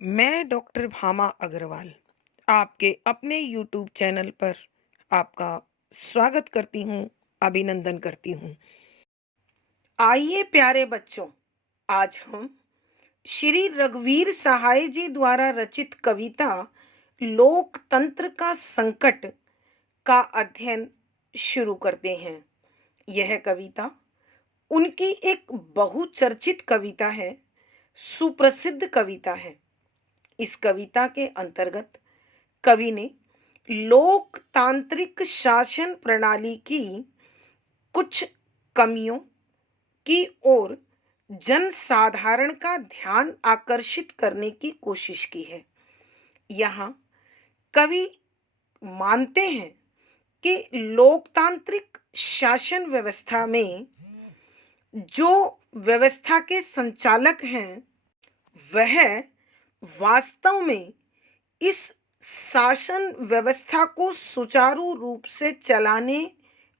मैं डॉक्टर भामा अग्रवाल आपके अपने यूट्यूब चैनल पर आपका स्वागत करती हूँ, अभिनंदन करती हूँ। आइए प्यारे बच्चों, आज हम श्री रघुवीर सहाय जी द्वारा रचित कविता लोकतंत्र का संकट का अध्ययन शुरू करते हैं। यह कविता उनकी एक बहुचर्चित कविता है, सुप्रसिद्ध कविता है। इस कविता के अंतर्गत कवि ने लोकतांत्रिक शासन प्रणाली की कुछ कमियों की ओर जनसाधारण का ध्यान आकर्षित करने की कोशिश की है। यहाँ कवि मानते हैं कि लोकतांत्रिक शासन व्यवस्था में जो व्यवस्था के संचालक हैं, वह वास्तव में इस शासन व्यवस्था को सुचारू रूप से चलाने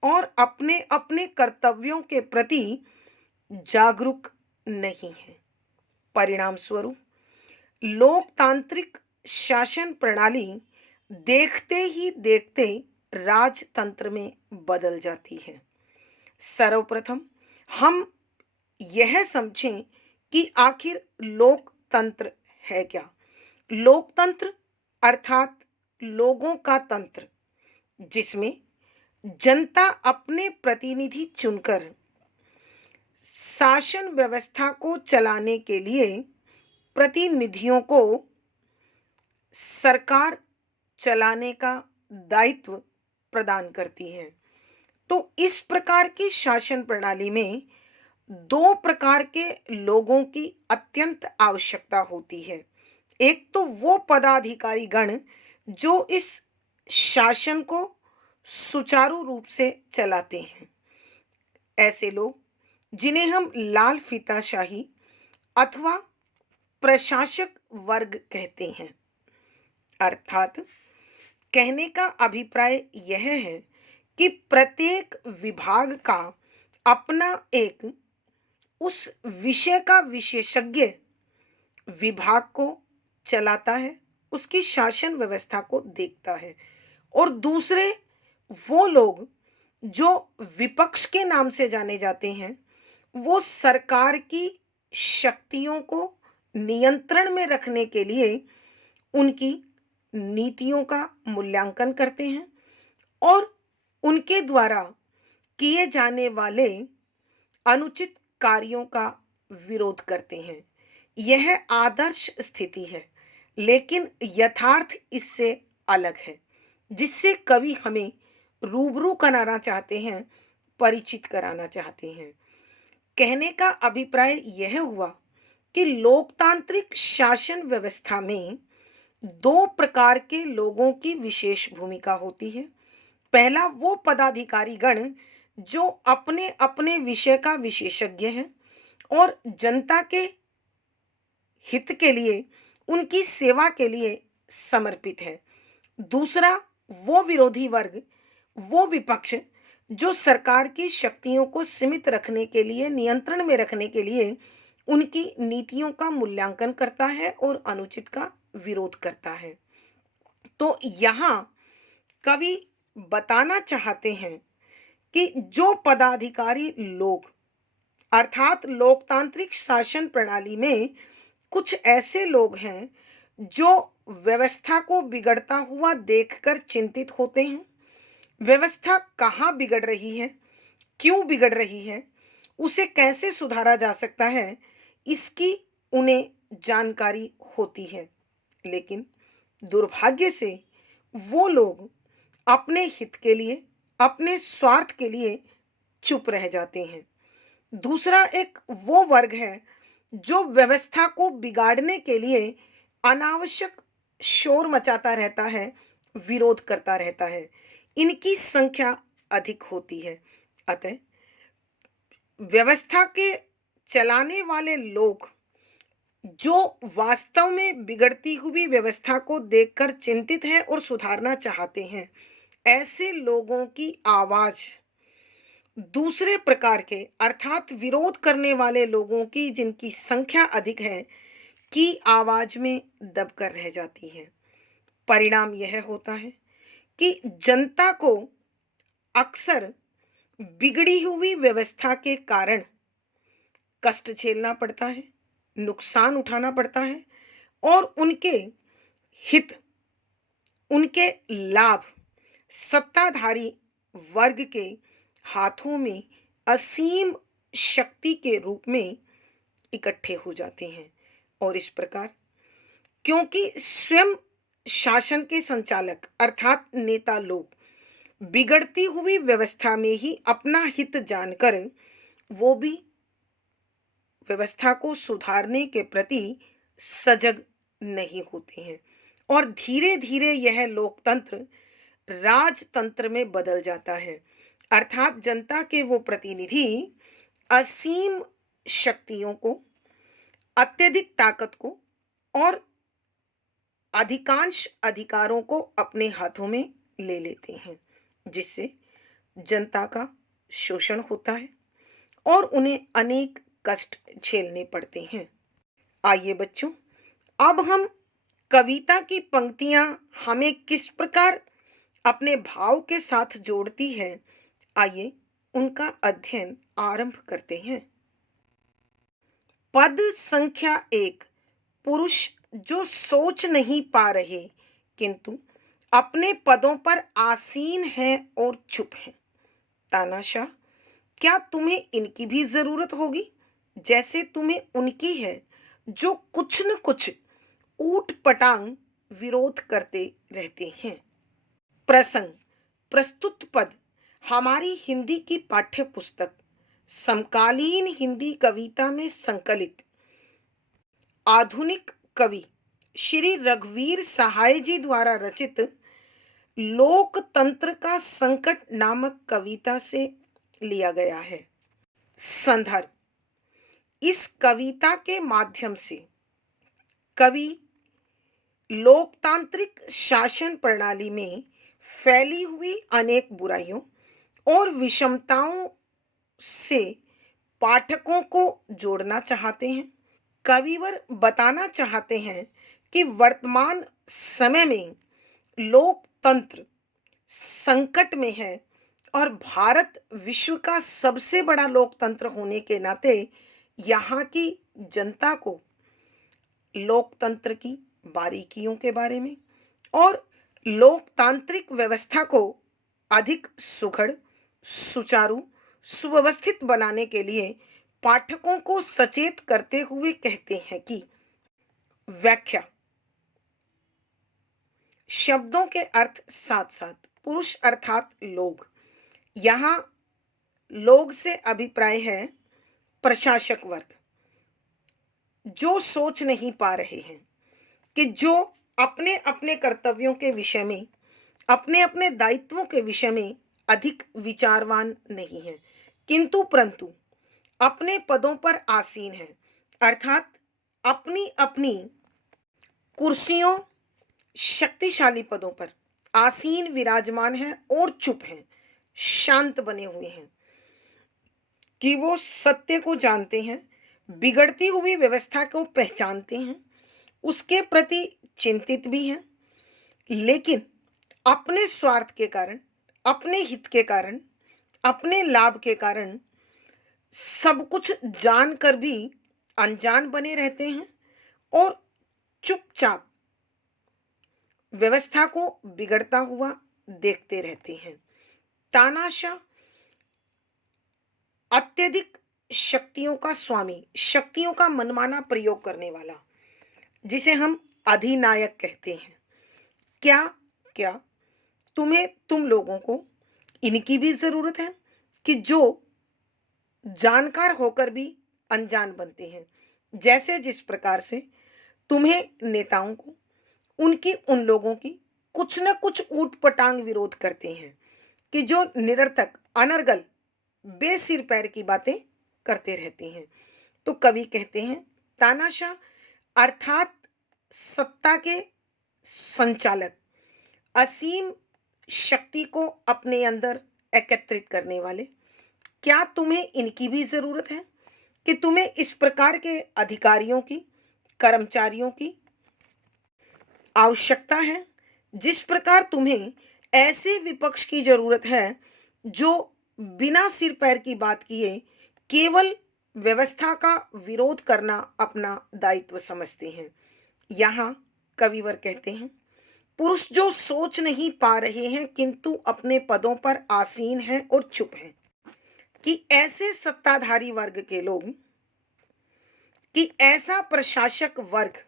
और अपने अपने कर्तव्यों के प्रति जागरूक नहीं है। परिणाम स्वरूप लोकतांत्रिक शासन प्रणाली देखते ही देखते राजतंत्र में बदल जाती है। सर्वप्रथम हम यह समझें कि आखिर लोकतंत्र है क्या। लोकतंत्र अर्थात लोगों का तंत्र, जिसमें जनता अपने प्रतिनिधि चुनकर शासन व्यवस्था को चलाने के लिए प्रतिनिधियों को सरकार चलाने का दायित्व प्रदान करती है। तो इस प्रकार की शासन प्रणाली में दो प्रकार के लोगों की अत्यंत आवश्यकता होती है। एक तो वो पदाधिकारी गण जो इस शासन को सुचारू रूप से चलाते हैं। ऐसे लोग जिन्हें हम लाल फीताशाही अथवा प्रशासक वर्ग कहते हैं। अर्थात कहने का अभिप्राय यह है कि प्रत्येक विभाग का अपना एक उस विषय का विशेषज्ञ विभाग को चलाता है, उसकी शासन व्यवस्था को देखता है, और दूसरे वो लोग जो विपक्ष के नाम से जाने जाते हैं, वो सरकार की शक्तियों को नियंत्रण में रखने के लिए उनकी नीतियों का मूल्यांकन करते हैं और उनके द्वारा किए जाने वाले अनुचित कार्यों का विरोध करते हैं। यह आदर्श स्थिति है, लेकिन यथार्थ इससे अलग है, जिससे कवि हमें रूबरू कराना चाहते हैं, परिचित कराना चाहते हैं। कहने का अभिप्राय यह हुआ कि लोकतांत्रिक शासन व्यवस्था में दो प्रकार के लोगों की विशेष भूमिका होती है। पहला वो पदाधिकारी गण जो अपने अपने विषय का विशेषज्ञ है और जनता के हित के लिए, उनकी सेवा के लिए समर्पित है। दूसरा वो विरोधी वर्ग, वो विपक्ष जो सरकार की शक्तियों को सीमित रखने के लिए, नियंत्रण में रखने के लिए उनकी नीतियों का मूल्यांकन करता है और अनुचित का विरोध करता है। तो यहाँ कवि बताना चाहते हैं कि जो पदाधिकारी लोग अर्थात लोकतांत्रिक शासन प्रणाली में कुछ ऐसे लोग हैं जो व्यवस्था को बिगड़ता हुआ देखकर चिंतित होते हैं। व्यवस्था कहाँ बिगड़ रही है, क्यों बिगड़ रही है, उसे कैसे सुधारा जा सकता है, इसकी उन्हें जानकारी होती है। लेकिन दुर्भाग्य से वो लोग अपने हित के लिए, अपने स्वार्थ के लिए चुप रह जाते हैं। दूसरा एक वो वर्ग है जो व्यवस्था को बिगाड़ने के लिए अनावश्यक शोर मचाता रहता है, विरोध करता रहता है। इनकी संख्या अधिक होती है। अतः व्यवस्था के चलाने वाले लोग जो वास्तव में बिगड़ती हुई व्यवस्था को देखकर चिंतित हैं और सुधारना चाहते हैं, ऐसे लोगों की आवाज दूसरे प्रकार के अर्थात विरोध करने वाले लोगों की, जिनकी संख्या अधिक है, की आवाज में दबकर रह जाती है। परिणाम यह होता है कि जनता को अक्सर बिगड़ी हुई व्यवस्था के कारण कष्ट झेलना पड़ता है, नुकसान उठाना पड़ता है और उनके हित, उनके लाभ सत्ताधारी वर्ग के हाथों में असीम शक्ति के रूप में इकट्ठे हो जाते हैं। और इस प्रकार क्योंकि स्वयं शासन के संचालक अर्थात नेता लोग बिगड़ती हुई व्यवस्था में ही अपना हित जानकर वो भी व्यवस्था को सुधारने के प्रति सजग नहीं होते हैं और धीरे धीरे यह लोकतंत्र राजतंत्र में बदल जाता है। अर्थात जनता के वो प्रतिनिधि असीम शक्तियों को, अत्यधिक ताकत को और अधिकांश अधिकारों को अपने हाथों में ले लेते हैं, जिससे जनता का शोषण होता है और उन्हें अनेक कष्ट झेलने पड़ते हैं। आइए बच्चों, अब हम कविता की पंक्तियां हमें किस प्रकार अपने भाव के साथ जोड़ती है, आइए उनका अध्ययन आरंभ करते हैं। पद संख्या 1। पुरुष जो सोच नहीं पा रहे किंतु अपने पदों पर आसीन हैं और चुप हैं। तानाशाह, क्या तुम्हें इनकी भी जरूरत होगी जैसे तुम्हें उनकी है, जो कुछ न कुछ ऊट पटांग विरोध करते रहते हैं। प्रसंग। प्रस्तुत पद हमारी हिंदी की पाठ्य पुस्तक समकालीन हिंदी कविता में संकलित आधुनिक कवि श्री रघुवीर सहाय जी द्वारा रचित लोकतंत्र का संकट नामक कविता से लिया गया है। संदर्भ। इस कविता के माध्यम से कवि लोकतांत्रिक शासन प्रणाली में फैली हुई अनेक बुराइयों और विषमताओं से पाठकों को जोड़ना चाहते हैं। कविवर बताना चाहते हैं कि वर्तमान समय में लोकतंत्र संकट में है और भारत विश्व का सबसे बड़ा लोकतंत्र होने के नाते यहाँ की जनता को लोकतंत्र की बारीकियों के बारे में और लोकतांत्रिक व्यवस्था को अधिक सुघड़, सुचारू, सुव्यवस्थित बनाने के लिए पाठकों को सचेत करते हुए कहते हैं कि व्याख्या। शब्दों के अर्थ साथ साथ पुरुष अर्थात लोग। यहाँ लोग से अभिप्राय है प्रशासक वर्ग, जो सोच नहीं पा रहे हैं, कि जो अपने अपने कर्तव्यों के विषय में, अपने अपने दायित्वों के विषय में अधिक विचारवान नहीं है, किंतु परंतु अपने पदों पर आसीन है, अर्थात अपनी अपनी कुर्सियों, शक्तिशाली पदों पर आसीन विराजमान हैं और चुप हैं, शांत बने हुए हैं, कि वो सत्य को जानते हैं, बिगड़ती हुई व्यवस्था को पहचानते हैं, उसके प्रति चिंतित भी हैं, लेकिन अपने स्वार्थ के कारण, अपने हित के कारण, अपने लाभ के कारण सब कुछ जानकर भी अनजान बने रहते हैं और चुपचाप व्यवस्था को बिगड़ता हुआ देखते रहते हैं। तानाशाह अत्यधिक शक्तियों का स्वामी, शक्तियों का मनमाना प्रयोग करने वाला, जिसे हम अधिनायक कहते हैं। क्या क्या तुम लोगों को इनकी भी जरूरत है, कि जो जानकार होकर भी अनजान बनते हैं, जैसे जिस प्रकार से तुम्हें नेताओं को उनकी उन लोगों की कुछ न कुछ ऊटपटांग विरोध करते हैं, कि जो निरर्थक, अनर्गल, बेसिर पैर की बातें करते रहते हैं। तो कवि कहते हैं तानाशाह अर्थात सत्ता के संचालक असीम शक्ति को अपने अंदर एकत्रित करने वाले, क्या तुम्हें इनकी भी जरूरत है, कि तुम्हें इस प्रकार के अधिकारियों की, कर्मचारियों की आवश्यकता है, जिस प्रकार तुम्हें ऐसे विपक्ष की जरूरत है जो बिना सिर पैर की बात किए केवल व्यवस्था का विरोध करना अपना दायित्व समझते हैं। यहाँ कविवर कहते हैं, पुरुष जो सोच नहीं पा रहे हैं किंतु अपने पदों पर आसीन हैं और चुप हैं, कि ऐसे सत्ताधारी वर्ग के लोग, कि ऐसा प्रशासक वर्ग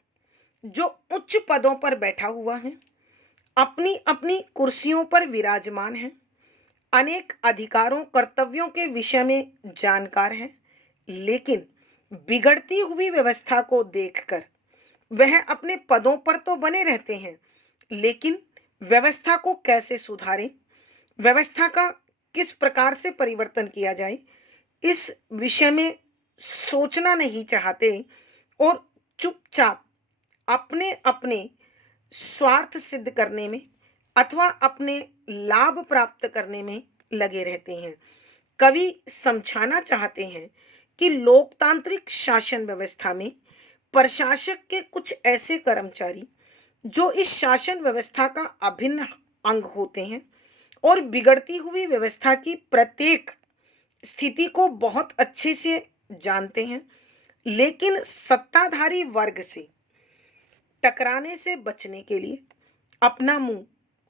जो उच्च पदों पर बैठा हुआ है, अपनी अपनी कुर्सियों पर विराजमान है, अनेक अधिकारों कर्तव्यों के विषय में जानकार है, लेकिन बिगड़ती हुई व्यवस्था को देखकर वह अपने पदों पर तो बने रहते हैं, लेकिन व्यवस्था को कैसे सुधारें, व्यवस्था का किस प्रकार से परिवर्तन किया जाए, इस विषय में सोचना नहीं चाहते और चुपचाप अपने अपने स्वार्थ सिद्ध करने में अथवा अपने लाभ प्राप्त करने में लगे रहते हैं। कवि समझाना चाहते हैं कि लोकतांत्रिक शासन व्यवस्था में प्रशासक के कुछ ऐसे कर्मचारी जो इस शासन व्यवस्था का अभिन्न अंग होते हैं और बिगड़ती हुई व्यवस्था की प्रत्येक स्थिति को बहुत अच्छे से जानते हैं, लेकिन सत्ताधारी वर्ग से टकराने से बचने के लिए अपना मुंह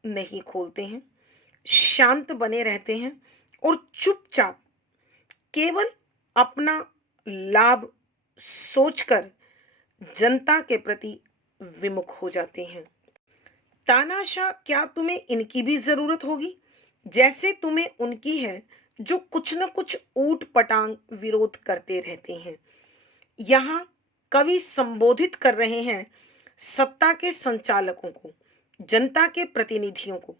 नहीं खोलते हैं, शांत बने रहते हैं और चुपचाप केवल अपना लाभ सोचकर जनता के प्रति विमुख हो जाते हैं। तानाशाह, क्या तुम्हें इनकी भी जरूरत होगी जैसे तुम्हें उनकी है, जो कुछ न कुछ ऊट पटांग विरोध करते रहते हैं। यहाँ कवि संबोधित कर रहे हैं सत्ता के संचालकों को, जनता के प्रतिनिधियों को,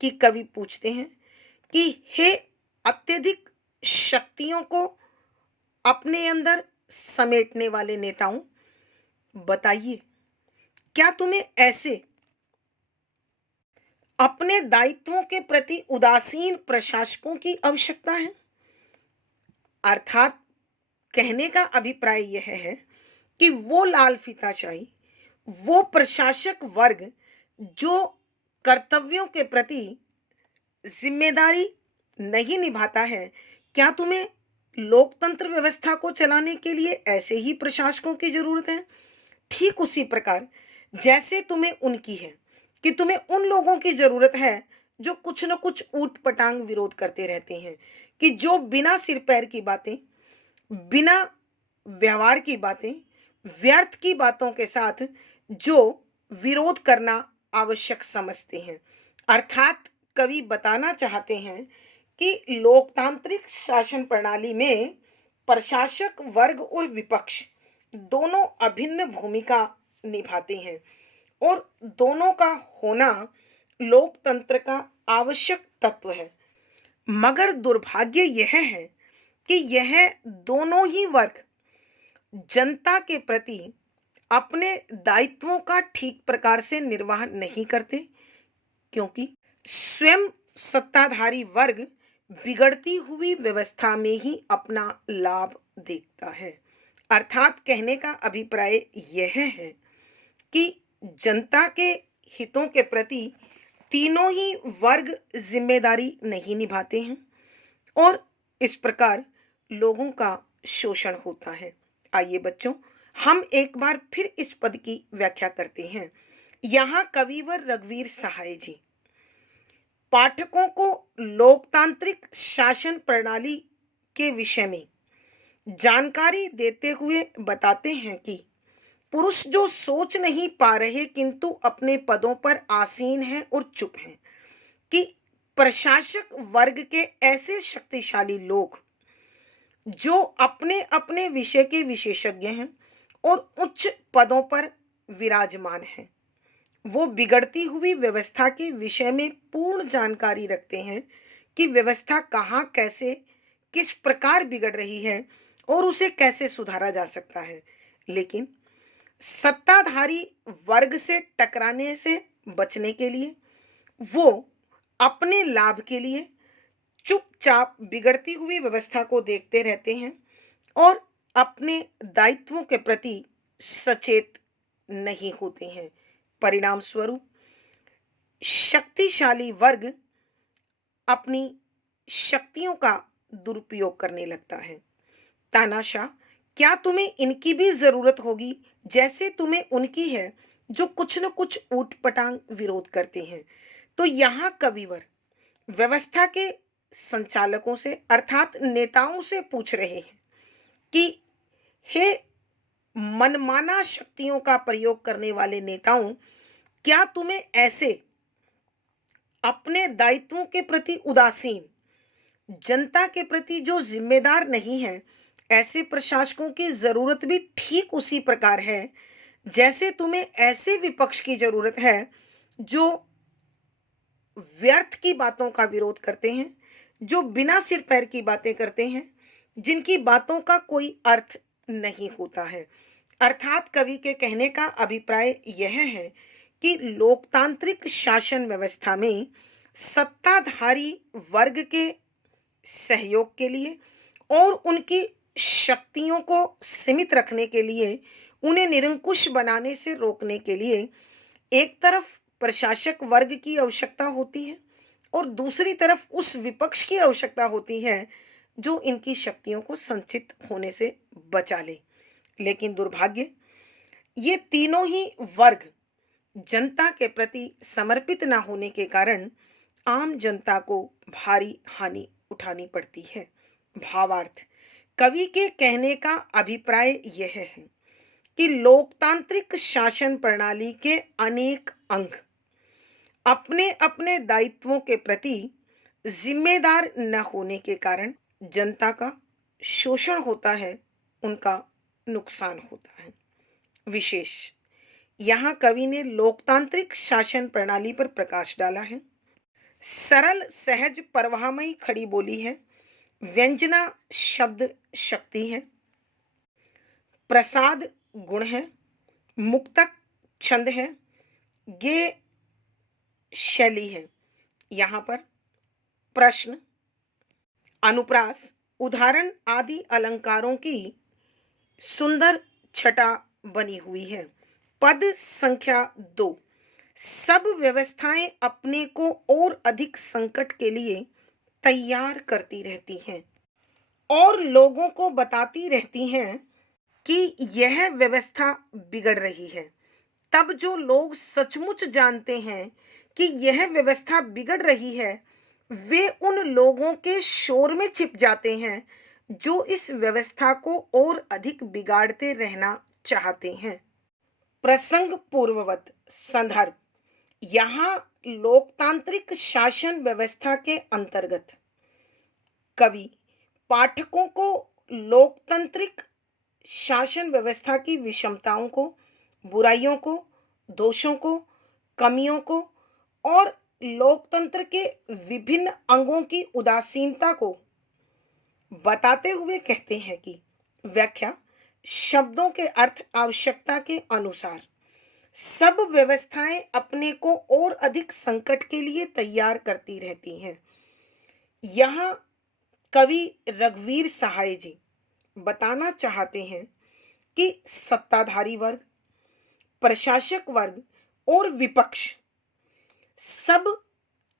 कि कवि पूछते हैं कि हे अत्यधिक शक्तियों को अपने अंदर समेटने वाले नेताओं, बताइए क्या तुम्हें ऐसे अपने दायित्वों के प्रति उदासीन प्रशासकों की आवश्यकता है? अर्थात कहने का अभिप्राय यह है कि वो लाल फीताशाही, वो प्रशासक वर्ग जो कर्तव्यों के प्रति जिम्मेदारी नहीं निभाता है, क्या तुम्हें लोकतंत्र व्यवस्था को चलाने के लिए ऐसे ही प्रशासकों की जरूरत है? ठीक उसी प्रकार जैसे तुम्हें उनकी है, कि तुम्हें उन लोगों की जरूरत है जो कुछ न कुछ ऊट पटांग विरोध करते रहते हैं, कि जो बिना सिर पैर की बातें, बिना व्यवहार की बातें, व्यर्थ की बातों के साथ जो विरोध करना आवश्यक समझते हैं। अर्थात कवि बताना चाहते हैं कि लोकतांत्रिक शासन प्रणाली में प्रशासक वर्ग और विपक्ष दोनों अभिन्न भूमिका निभाते हैं और दोनों का होना लोकतंत्र का आवश्यक तत्व है। मगर दुर्भाग्य यह है कि यह दोनों ही वर्ग जनता के प्रति अपने दायित्वों का ठीक प्रकार से निर्वाह नहीं करते, क्योंकि स्वयं सत्ताधारी वर्ग बिगड़ती हुई व्यवस्था में ही अपना लाभ देखता है। अर्थात कहने का अभिप्राय यह है कि जनता के हितों के प्रति तीनों ही वर्ग जिम्मेदारी नहीं निभाते हैं और इस प्रकार लोगों का शोषण होता है। आइए बच्चों, हम एक बार फिर इस पद की व्याख्या करते हैं। यहाँ कविवर रघुवीर सहाय जी पाठकों को लोकतांत्रिक शासन प्रणाली के विषय में जानकारी देते हुए बताते हैं कि पुरुष जो सोच नहीं पा रहे किंतु अपने पदों पर आसीन हैं और चुप हैं, कि प्रशासक वर्ग के ऐसे शक्तिशाली लोग जो अपने अपने विषय के विशेषज्ञ हैं और उच्च पदों पर विराजमान हैं, वो बिगड़ती हुई व्यवस्था के विषय में पूर्ण जानकारी रखते हैं कि व्यवस्था कहाँ, कैसे, किस प्रकार बिगड़ रही है और उसे कैसे सुधारा जा सकता है, लेकिन सत्ताधारी वर्ग से टकराने से बचने के लिए वो अपने लाभ के लिए चुपचाप बिगड़ती हुई व्यवस्था को देखते रहते हैं और अपने दायित्वों के प्रति सचेत नहीं होते हैं। परिणाम स्वरूप शक्तिशाली वर्ग अपनी शक्तियों का दुरुपयोग करने लगता है। तानाशाह, क्या तुम्हें इनकी भी जरूरत होगी जैसे तुम्हें उनकी है, जो कुछ न कुछ ऊटपटांग विरोध करते हैं? तो यहाँ कविवर व्यवस्था के संचालकों से अर्थात नेताओं से पूछ रहे हैं कि हे मनमाना शक्तियों का प्रयोग करने वाले नेताओं, क्या तुम्हें ऐसे अपने दायित्वों के प्रति उदासीन, जनता के प्रति जो जिम्मेदार नहीं है, ऐसे प्रशासकों की जरूरत भी ठीक उसी प्रकार है जैसे तुम्हें ऐसे विपक्ष की जरूरत है जो व्यर्थ की बातों का विरोध करते हैं, जो बिना सिर पैर की बातें करते हैं, जिनकी बातों का कोई अर्थ नहीं होता है। अर्थात कवि के कहने का अभिप्राय यह है कि लोकतांत्रिक शासन व्यवस्था में सत्ताधारी वर्ग के सहयोग के लिए और उनकी शक्तियों को सीमित रखने के लिए, उन्हें निरंकुश बनाने से रोकने के लिए एक तरफ प्रशासक वर्ग की आवश्यकता होती है और दूसरी तरफ उस विपक्ष की आवश्यकता होती है जो इनकी शक्तियों को संचित होने से बचा ले। लेकिन दुर्भाग्य, ये तीनों ही वर्ग जनता के प्रति समर्पित न होने के कारण आम जनता को भारी हानि उठानी पड़ती है। भावार्थ, कवि के कहने का अभिप्राय यह है कि लोकतांत्रिक शासन प्रणाली के अनेक अंग अपने अपने दायित्वों के प्रति जिम्मेदार न होने के कारण जनता का शोषण होता है, उनका नुकसान होता है। विशेष यहाँ कवि ने लोकतांत्रिक शासन प्रणाली पर प्रकाश डाला है। सरल सहज प्रवाहमयी खड़ी बोली है, व्यंजना शब्द शक्ति है, प्रसाद गुण है, मुक्तक छंद है, गे शैली है। यहाँ पर प्रश्न, अनुप्रास, उदाहरण आदि अलंकारों की सुंदर छटा बनी हुई है। पद संख्या 2, सब व्यवस्थाएं अपने को और अधिक संकट के लिए तैयार करती रहती हैं और लोगों को बताती रहती हैं कि यह व्यवस्था बिगड़ रही है। तब जो लोग सचमुच जानते हैं कि यह व्यवस्था बिगड़ रही है, वे उन लोगों के शोर में छिप जाते हैं जो इस व्यवस्था को और अधिक बिगाड़ते रहना चाहते हैं। प्रसंग पूर्ववत संदर्भ, यहाँ लोकतांत्रिक शासन व्यवस्था के अंतर्गत कवि पाठकों को लोकतांत्रिक शासन व्यवस्था की विषमताओं को, बुराइयों को, दोषों को, कमियों को और लोकतंत्र के विभिन्न अंगों की उदासीनता को बताते हुए कहते हैं कि व्याख्या शब्दों के अर्थ आवश्यकता के अनुसार सब व्यवस्थाएं अपने को और अधिक संकट के लिए तैयार करती रहती हैं। यहाँ कवि रघुवीर सहाय जी बताना चाहते हैं कि सत्ताधारी वर्ग, प्रशासक वर्ग और विपक्ष सब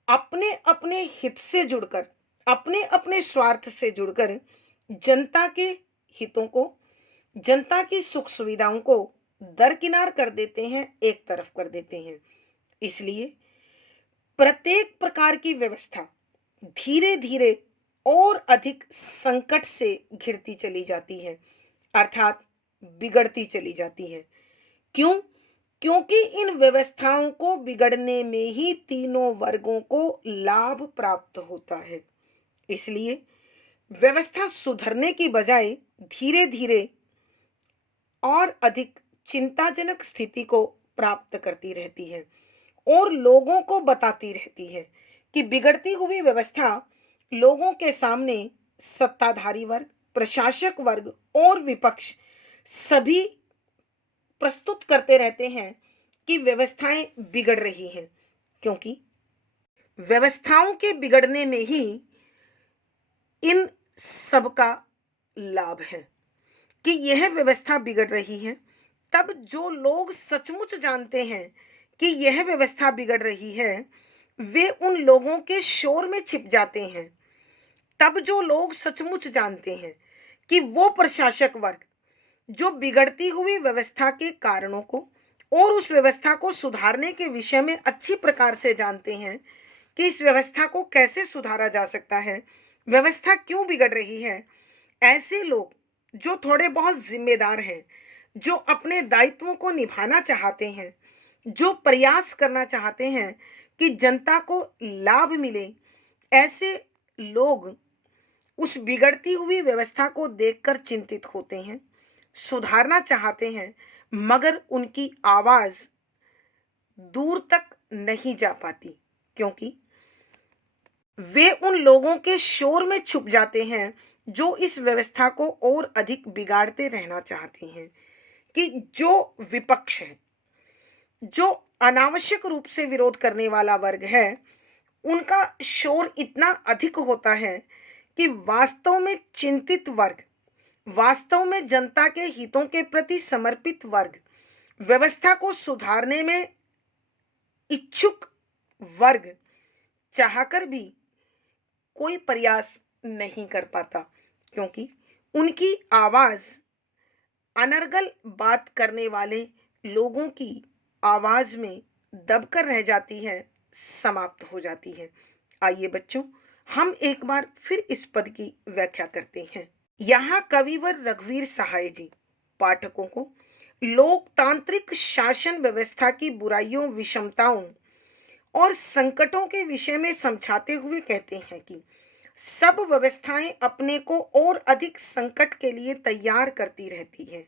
अपने अपने हित से जुड़कर, अपने अपने स्वार्थ से जुड़कर जनता के हितों को, जनता की सुख सुविधाओं को दरकिनार कर देते हैं, एक तरफ कर देते हैं। इसलिए प्रत्येक प्रकार की व्यवस्था धीरे धीरे और अधिक संकट से घिरती चली जाती है, अर्थात बिगड़ती चली जाती है। क्यों? क्योंकि इन व्यवस्थाओं को बिगड़ने में ही तीनों वर्गों को लाभ प्राप्त होता है। इसलिए व्यवस्था सुधरने की बजाय धीरे धीरे और अधिक चिंताजनक स्थिति को प्राप्त करती रहती है और लोगों को बताती रहती है कि बिगड़ती हुई व्यवस्था लोगों के सामने सत्ताधारी वर्ग, प्रशासक वर्ग और विपक्ष सभी प्रस्तुत करते रहते हैं कि व्यवस्थाएं बिगड़ रही हैं, क्योंकि व्यवस्थाओं के बिगड़ने में ही इन सब का लाभ है कि यह व्यवस्था बिगड़ रही है, तब जो लोग सचमुच जानते हैं कि यह व्यवस्था बिगड़ रही है, वे उन लोगों के शोर में छिप जाते हैं। तब जो लोग सचमुच जानते हैं कि वो प्रशासक वर्ग जो बिगड़ती हुई व्यवस्था के कारणों को और उस व्यवस्था को सुधारने के विषय में अच्छी प्रकार से जानते हैं कि इस व्यवस्था को कैसे सुधारा जा सकता है, व्यवस्था क्यों बिगड़ रही है, ऐसे लोग जो थोड़े बहुत जिम्मेदार हैं, जो अपने दायित्वों को निभाना चाहते हैं, जो प्रयास करना चाहते हैं कि जनता को लाभ मिले, ऐसे लोग उस बिगड़ती हुई व्यवस्था को देखकर चिंतित होते हैं, सुधारना चाहते हैं, मगर उनकी आवाज दूर तक नहीं जा पाती, क्योंकि वे उन लोगों के शोर में छुप जाते हैं जो इस व्यवस्था को और अधिक बिगाड़ते रहना चाहते हैं। कि जो विपक्ष है, जो अनावश्यक रूप से विरोध करने वाला वर्ग है, उनका शोर इतना अधिक होता है कि वास्तव में चिंतित वर्ग, वास्तव में जनता के हितों के प्रति समर्पित वर्ग, व्यवस्था को सुधारने में इच्छुक वर्ग चाहकर भी कोई प्रयास नहीं कर पाता, क्योंकि उनकी आवाज अनर्गल बात करने वाले लोगों की आवाज में दबकर रह जाती है, समाप्त हो जाती है। आइए बच्चों, हम एक बार फिर इस पद की व्याख्या करते हैं। यहाँ कविवर रघुवीर सहाय जी पाठकों को लोकतांत्रिक शासन व्यवस्था की बुराइयों, विषमताओं और संकटों के विषय में समझाते हुए कहते हैं कि सब व्यवस्थाएं अपने को और अधिक संकट के लिए तैयार करती रहती हैं।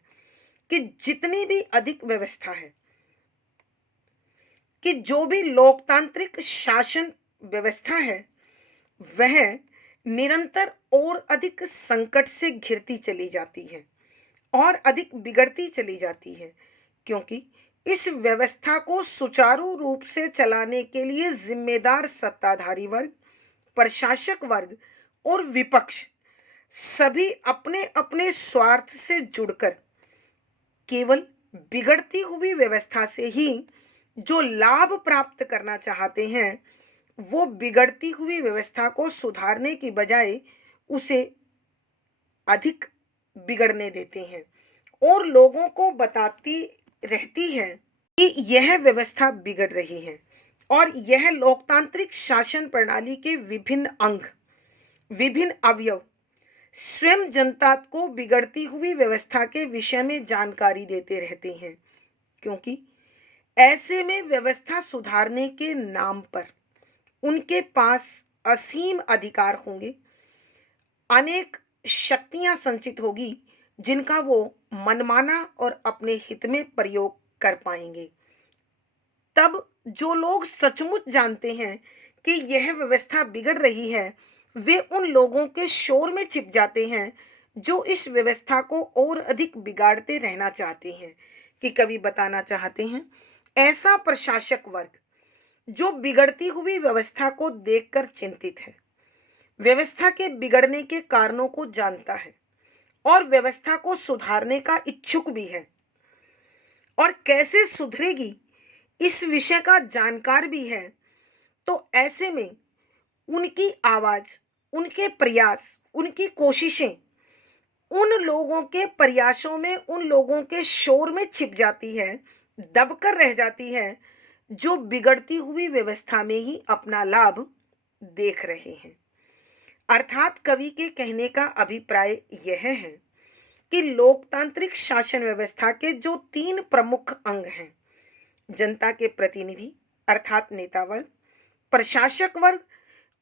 कि जितनी भी अधिक व्यवस्था है, कि जो भी लोकतांत्रिक शासन व्यवस्था है, वह निरंतर और अधिक संकट से घिरती चली जाती है और अधिक बिगड़ती चली जाती है, क्योंकि इस व्यवस्था को सुचारू रूप से चलाने के लिए जिम्मेदार सत्ताधारी वर्ग, प्रशासक वर्ग और विपक्ष सभी अपने अपने स्वार्थ से जुड़कर केवल बिगड़ती हुई व्यवस्था से ही जो लाभ प्राप्त करना चाहते हैं, वो बिगड़ती हुई व्यवस्था को सुधारने की बजाय उसे अधिक बिगड़ने देते हैं और लोगों को बताती रहती है कि यह व्यवस्था बिगड़ रही है और यह लोकतांत्रिक शासन प्रणाली के विभिन्न अंग, विभिन्न अवयव स्वयं जनता को बिगड़ती हुई व्यवस्था के विषय में जानकारी देते रहते हैं, क्योंकि ऐसे में व्यवस्था सुधारने के नाम पर उनके पास असीम अधिकार होंगे, अनेक शक्तियां संचित होगी जिनका वो मनमाना और अपने हित में प्रयोग कर पाएंगे। तब जो लोग सचमुच जानते हैं कि यह व्यवस्था बिगड़ रही है, वे उन लोगों के शोर में छिप जाते हैं जो इस व्यवस्था को और अधिक बिगाड़ते रहना चाहते हैं। कि कवि बताना चाहते हैं, ऐसा प्रशासक वर्ग जो बिगड़ती हुई व्यवस्था को देखकर चिंतित है, व्यवस्था के बिगड़ने के कारणों को जानता है और व्यवस्था को सुधारने का इच्छुक भी है और कैसे सुधरेगी इस विषय का जानकार भी है, तो ऐसे में उनकी आवाज, उनके प्रयास, उनकी कोशिशें उन लोगों के प्रयासों में, उन लोगों के शोर में छिप जाती है, दबकर रह जाती है जो बिगड़ती हुई व्यवस्था में ही अपना लाभ देख रहे हैं। अर्थात कवि के कहने का अभिप्राय यह है कि लोकतांत्रिक शासन व्यवस्था के जो 3 प्रमुख अंग हैं, जनता के प्रतिनिधि अर्थात नेता वर्ग, प्रशासक वर्ग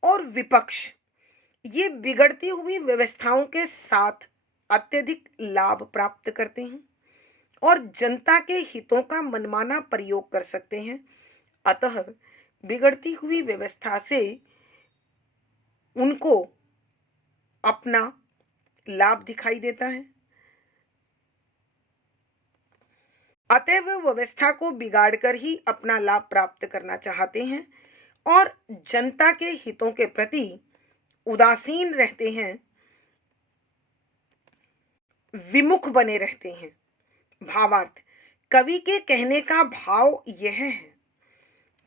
और विपक्ष, ये बिगड़ती हुई व्यवस्थाओं के साथ अत्यधिक लाभ प्राप्त करते हैं और जनता के हितों का मनमाना प्रयोग कर सकते हैं। अतः बिगड़ती हुई व्यवस्था से उनको अपना लाभ दिखाई देता है, अतः वे व्यवस्था को बिगाड़कर ही अपना लाभ प्राप्त करना चाहते हैं और जनता के हितों के प्रति उदासीन रहते हैं, विमुख बने रहते हैं। भावार्थ कवि के कहने का भाव यह है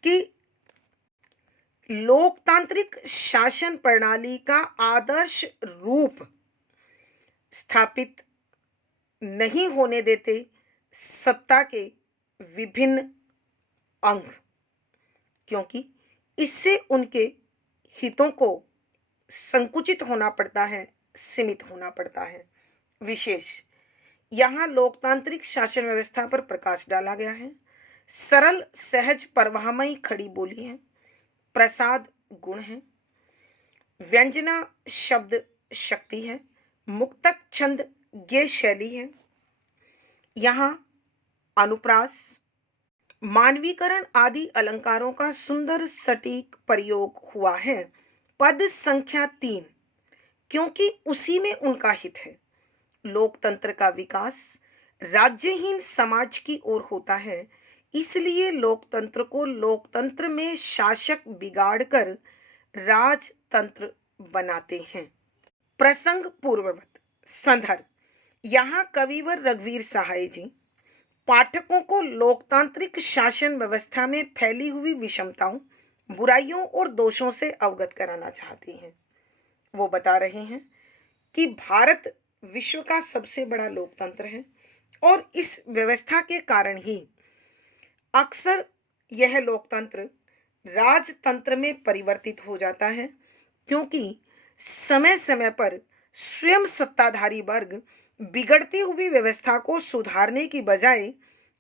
कि लोकतांत्रिक शासन प्रणाली का आदर्श रूप स्थापित नहीं होने देते सत्ता के विभिन्न अंग, क्योंकि इससे उनके हितों को संकुचित होना पड़ता है, सीमित होना पड़ता है। विशेष यहाँ लोकतांत्रिक शासन व्यवस्था पर प्रकाश डाला गया है। सरल सहज प्रवाहमयी खड़ी बोली है, प्रसाद गुण है, व्यंजना शब्द शक्ति है, मुक्तक छंद गेय शैली है। यहाँ अनुप्रास, मानवीकरण आदि अलंकारों का सुंदर सटीक प्रयोग हुआ है। पद संख्या 3, क्योंकि उसी में उनका हित है। लोकतंत्र का विकास राज्यहीन समाज की ओर होता है, इसलिए लोकतंत्र को लोकतंत्र में शासक बिगाड़कर राजतंत्र बनाते हैं। प्रसंग पूर्ववत संदर्भ, यहाँ कविवर रघुवीर सहाय जी पाठकों को लोकतांत्रिक शासन व्यवस्था में फैली हुई विषमताओं, बुराइयों और दोषों से अवगत कराना चाहती हैं। वो बता रहे हैं कि भारत विश्व का सबसे बड़ा लोकतंत्र है और इस व्यवस्था के कारण ही अक्सर यह लोकतंत्र राजतंत्र में परिवर्तित हो जाता है, क्योंकि समय समय पर स्वयं सत्ताधारी वर्ग बिगड़ती हुई व्यवस्था को सुधारने की बजाय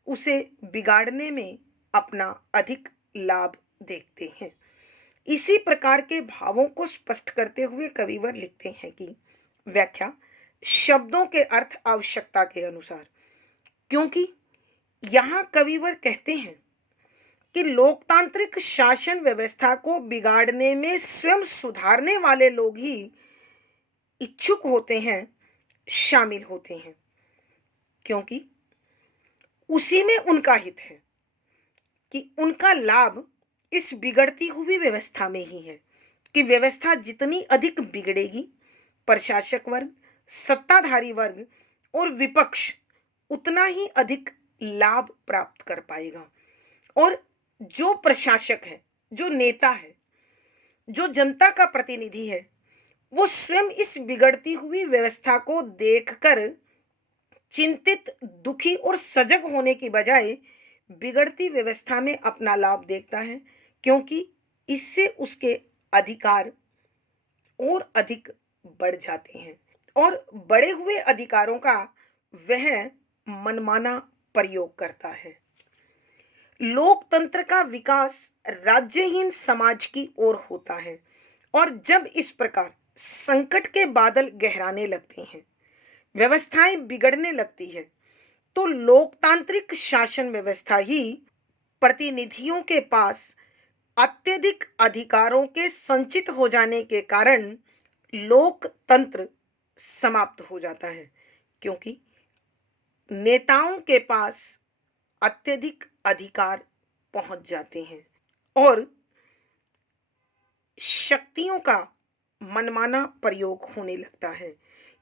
उसे बिगाड़ने में अपना अधिक लाभ देखते हैं। इसी प्रकार के भावों को स्पष्ट करते हुए कविवर लिखते हैं कि व्याख्या शब्दों के अर्थ आवश्यकता के अनुसार, क्योंकि यहाँ कविवर कहते हैं कि लोकतांत्रिक शासन व्यवस्था को बिगाड़ने में स्वयं सुधारने वाले लोग ही इच्छुक होते हैं, शामिल होते हैं, क्योंकि उसी में उनका हित है कि उनका लाभ इस बिगड़ती हुई व्यवस्था में ही है कि व्यवस्था जितनी अधिक बिगड़ेगी, प्रशासक वर्ग, सत्ताधारी वर्ग और विपक्ष उतना ही अधिक लाभ प्राप्त कर पाएगा। और जो प्रशासक है, जो नेता है, जो जनता का प्रतिनिधि है, वो स्वयं इस बिगड़ती हुई व्यवस्था को देखकर चिंतित, दुखी और सजग होने की बजाय बिगड़ती व्यवस्था में अपना लाभ देखता है, क्योंकि इससे उसके अधिकार और अधिक बढ़ जाते हैं और बढ़े हुए अधिकारों का वह मनमाना प्रयोग करता है। लोकतंत्र का विकास राज्यहीन समाज की ओर होता है और जब इस प्रकार संकट के बादल गहराने लगते हैं, व्यवस्थाएं बिगड़ने लगती है, तो लोकतांत्रिक शासन व्यवस्था ही प्रतिनिधियों के पास अत्यधिक अधिकारों के संचित हो जाने के कारण लोकतंत्र समाप्त हो जाता है, क्योंकि नेताओं के पास अत्यधिक अधिकार पहुंच जाते हैं और शक्तियों का मनमाना प्रयोग होने लगता है।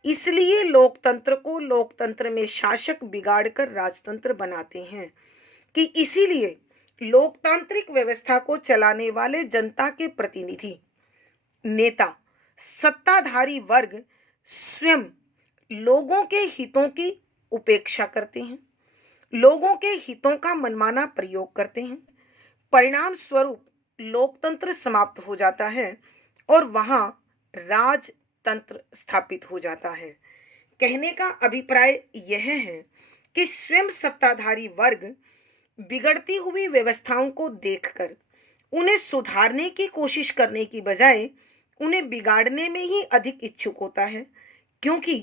इसलिए लोकतंत्र को लोकतंत्र में शासक बिगाड़कर राजतंत्र बनाते हैं कि इसीलिए लोकतांत्रिक व्यवस्था को चलाने वाले जनता के प्रतिनिधि, नेता, सत्ताधारी वर्ग स्वयं लोगों के हितों की उपेक्षा करते हैं, लोगों के हितों का मनमाना प्रयोग करते हैं। परिणाम स्वरूप लोकतंत्र समाप्त हो जाता है और वहां राजतंत्र स्थापित हो जाता है। कहने का अभिप्राय यह है कि स्वयं सत्ताधारी वर्ग बिगड़ती हुई व्यवस्थाओं को देखकर उन्हें सुधारने की कोशिश करने की बजाय उन्हें बिगाड़ने में ही अधिक इच्छुक होता है, क्योंकि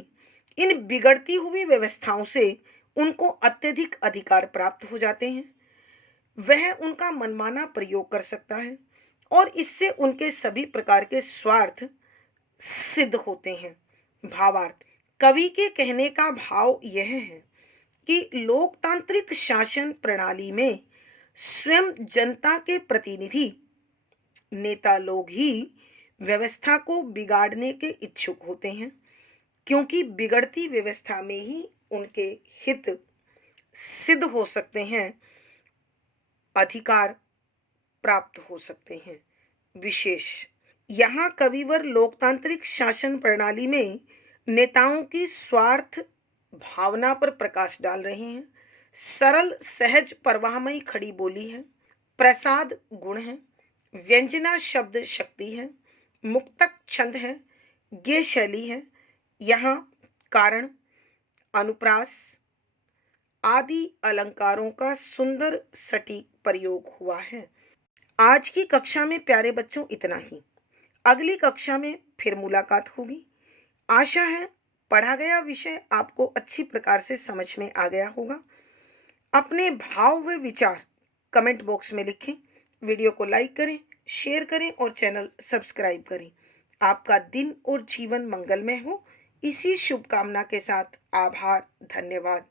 इन बिगड़ती हुई व्यवस्थाओं से उनको अत्यधिक अधिकार प्राप्त हो जाते हैं। वह उनका मनमाना प्रयोग कर सकता है और इससे उनके सभी प्रकार के स्वार्थ सिद्ध होते हैं। भावार्थ, कवि के कहने का भाव यह है कि लोकतांत्रिक शासन प्रणाली में स्वयं जनता के प्रतिनिधि, नेता लोग ही व्यवस्था को बिगाड़ने के इच्छुक होते हैं, क्योंकि बिगड़ती व्यवस्था में ही उनके हित सिद्ध हो सकते हैं, अधिकार प्राप्त हो सकते हैं। विशेष, यहाँ कविवर लोकतांत्रिक शासन प्रणाली में नेताओं की स्वार्थ भावना पर प्रकाश डाल रहे हैं। सरल सहज परवाहमयी खड़ी बोली है, प्रसाद गुण है, व्यंजना शब्द शक्ति है, मुक्तक छंद है, गे शैली है। यहाँ कारण, अनुप्रास आदि अलंकारों का सुंदर सटीक प्रयोग हुआ है। आज की कक्षा में प्यारे बच्चों इतना ही। अगली कक्षा में फिर मुलाकात होगी। आशा है पढ़ा गया विषय आपको अच्छी प्रकार से समझ में आ गया होगा। अपने भाव व विचार कमेंट बॉक्स में लिखें। वीडियो को लाइक करें, शेयर करें और चैनल सब्सक्राइब करें। आपका दिन और जीवन मंगलमय हो, इसी शुभकामना के साथ आभार, धन्यवाद।